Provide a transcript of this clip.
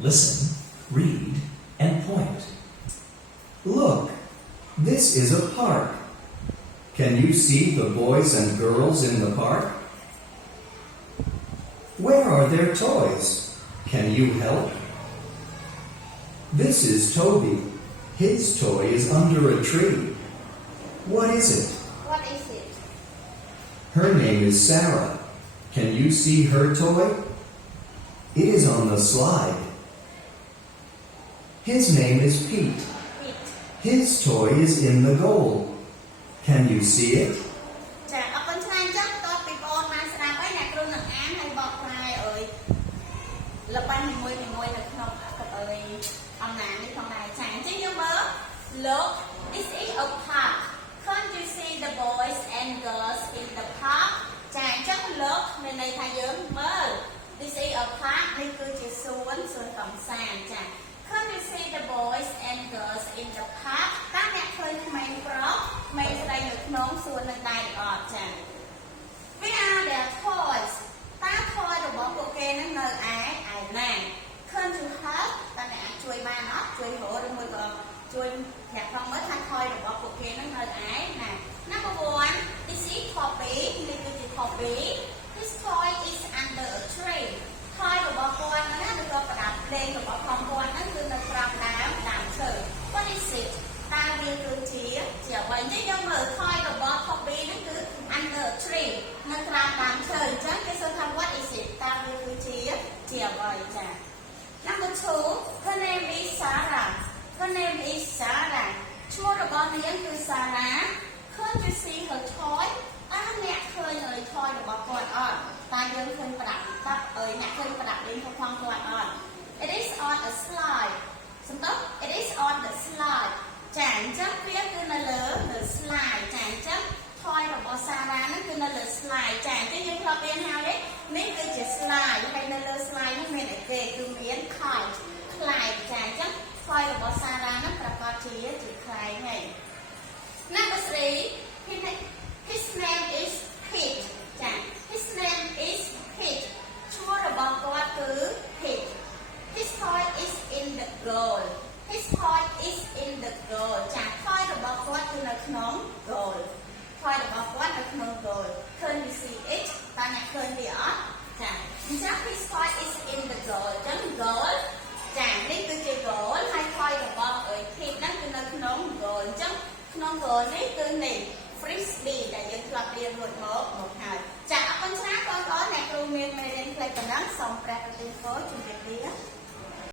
Listen, read, and point. Look, this is a park. Can you see the boys and girls in the park? Where are their toys? Can you help? This is Toby. His toy is under a tree. What is it? What is it? Her name is Sarah. Can you see her toy? It is on the slide. His name is Pete. It. His toy is in the goal. Can you see it? ចាអរគុណច្រើនចឹងតបពីបងបានស្ដាប់ហើយអ្នកគ្រូនឹងអានហើយបកស្រាយអើយលបិនមួយនៅក្នុងអំណាចនេះផងដែរចាអញ្ចឹងយើងមើល Look, this is a park. Can't you see the boys and girls in the park? ចាអញ្ចឹង look មានន័យថាយើងមើល This is a park នេះគឺជាសួនកំសាន្តចា Can't you see the boys and girls in the park? តើអ្នកឃើញក្មេងប្រុសក្មេងស្រីនៅក្នុងសួននឹងដែរអត់ចា Where are their toys? តើ toy របស់ពួកគេនឹងនៅឯណា Can't you help? តើអ្នកអាចជួយបានអត់ជួយរកឬមួយក៏ជួយអ្នកផងមើលថា toy របស់ពួកគេនឹងនៅឯណា Number 1 This is Poppy នេះគឺជា Poppy This toy is under a tree toy របស់គាត់ណាឬក៏ប្រដាប់ភ្លេងរបស់ផងគាត់ហ្នឹងគឺនៅក្រោមដើមឈើ What is it តើវាគឺជាអ្វីនេះយើងមើល toy របស់ Poppy ហ្នឹងគឺ under a tree នៅក្រោមដើមឈើអញ្ចឹងគេសួរថា What is it តើវាគឺជាអ្វីចា Number 2 Her name is Sarah Her name is Sarah ឈ្មោះរបស់នាងគឺ Sarah Can't you see her toy តើអ្នកឃើញtoy របស់គាត់អត់តើយើងឃើញប្រដាប់អ្នកឃើញប្រដាប់លេងផងគាត់អត់ It is on a slide សំដៅ It is on the slide ចាអញ្ចឹងវាគឺនៅលើ slide ចាអញ្ចឹង toy របស់ Sarah ហ្នឹងគឺនៅលើ slide ចាអញ្ចឹងយើងធ្លាប់រៀនហើយនេះគឺជា slide ហើយនៅលើ slide ហ្នឹងមានអីគេគឺមាន kite ខ្លែងចាអញ្ចឹង toy របស់ Sarah ហ្នឹងប្រកាសជាខ្លែងហើយ Number 3 His name is Pete ចា His name is Pete ឈ្មោះរបស់គាត់គឺ Pete His toy is in the goal His toy is in the goal ចា toy របស់គាត់គឺនៅក្នុង goal toy របស់គាត់នៅក្នុង goal Can you see it តើអ្នកឃើញវាអត់ចាអញ្ចឹង His toy is in the goal អញ្ចឹង goal ចានេះគឺជា goal ហើយ toy របស់Pete ហ្នឹងគឺនៅក្នុង goal អញ្ចឹងក្នុង goal នេះគឺនេះ frisbee ដែលយើងធ្លាប់រៀនរួចមកហើយចាអរគុណច្រើនបងប្អូនអ្នកគ្រូមានមេរៀនខ្លីប៉ុណ្ណឹងសូមព្រះប្រទានពរជម្រាបលា